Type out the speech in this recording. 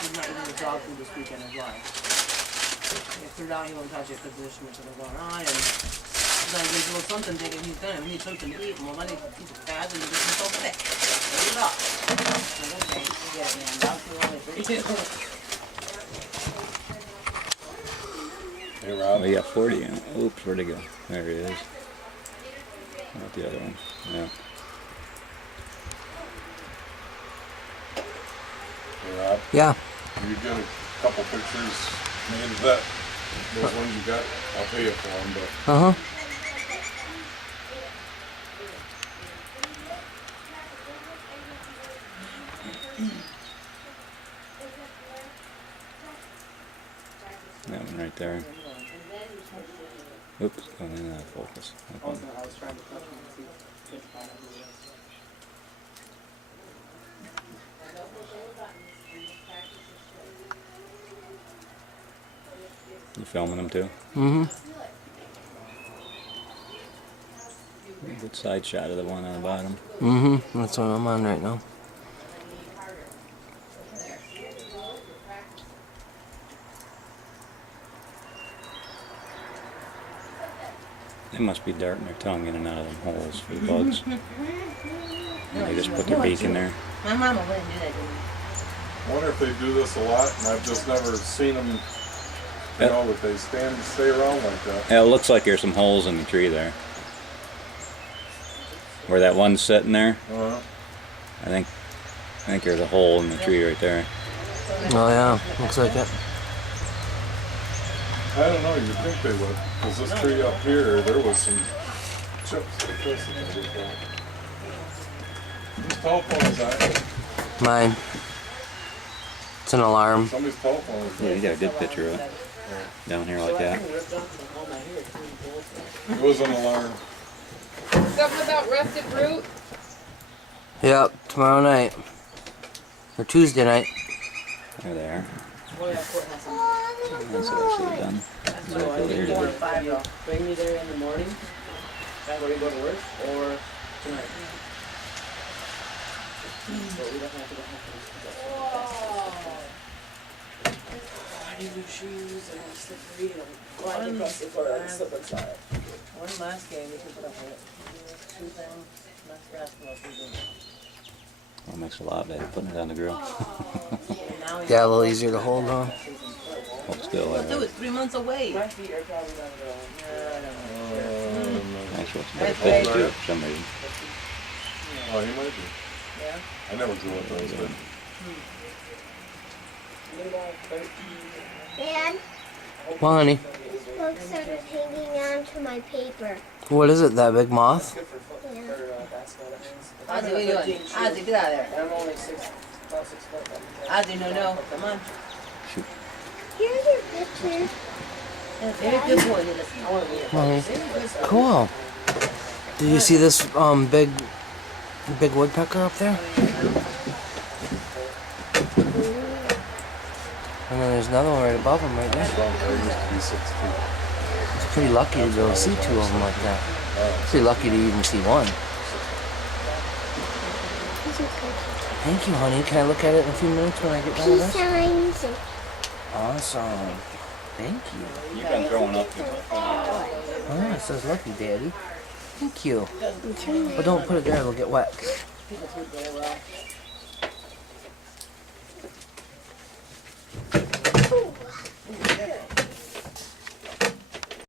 he's not eating the dog food this weekend as well. He threw out, he won't touch it because the shit is going on. And he's like, there's a little something thinking he's done. We need something to eat. Well, then he's fast and he gets himself sick. There you go. Like, okay, forget it, man. Dog food only for you. Hey, Rob. We got 40 in it. Oops, where'd it go? There he is. Not the other one. Yeah. Hey, Rob. Yeah. You get a couple pictures made of that. Those ones you got, I'll pay you for them, but Uh-huh. That one right there. Oops, going in out of focus. That one. I was trying to touch him and see if it's fine. You filming them too? Mm-hmm. Good side shot of the one on the bottom. Mm-hmm. That's what I'm on right now. They must be darting their tongue in and out of them holes for the bugs. And they just put their beak in there. My mama wouldn't do that to me. I wonder if they do this a lot, and I've just never seen them, you know, that they stay around like that. Yeah, it looks like there's some holes in the tree there. Where that one's sitting there, Uh-huh. I think there's a hole in the tree right there. Oh, yeah. Looks like it. I don't know, you'd think they would, because this tree up here, there was some chips like this that they just got. Whose telephone is that? Mine. It's an alarm. Somebody's telephone is Yeah, you that. got a good picture of it. Down here like that. It was an alarm. Something about rusted root? Yep, tomorrow night. Or Tuesday night. There they are. Oh, yeah, courthouse. That's what I should have done. So I think 4 to 5, y'all. Bring me there in the morning. That's where you go to work, or tonight. But we don't have to go home. I need new shoes and I'm slippery and I'm gliding across the floor and slip inside. One last game, we can put up with it. 2 things, last basketball season. Well, it makes a lot better putting it on the grill. And now Yeah, a little easier to hold, huh? Hold still. Well, dude, Right. it's 3 months away. My feet are probably gonna go. Yeah, I don't know. Actually, it's That's better right. too, for some reason. Oh, he might be. Yeah? I never grew up those, but Dad, Well, honey. look sort of hanging on to my paper. What is it, that big moth? Yeah. Ozzy, what are you doing? Ozzy, get out of there. I'm only about 6 foot. Ozzy, no. Come on. Shoot. Here's your picture. Very good boy. Listen, I want to be Honey. Very good boy. Cool. Did you see this big woodpecker up there? And then there's another one right above him right there. there used to be 6 feet. It's pretty lucky to be able to see 2 of them like that. Pretty lucky to even see one. Here's your picture. Thank you, honey. Can I look at it in a few minutes when I get done Peace with this? signs and Awesome. Thank you. You've been throwing up too much. Oh, it says lucky, Daddy. Thank you. But don't put it there, it'll get wet. People sleep very well.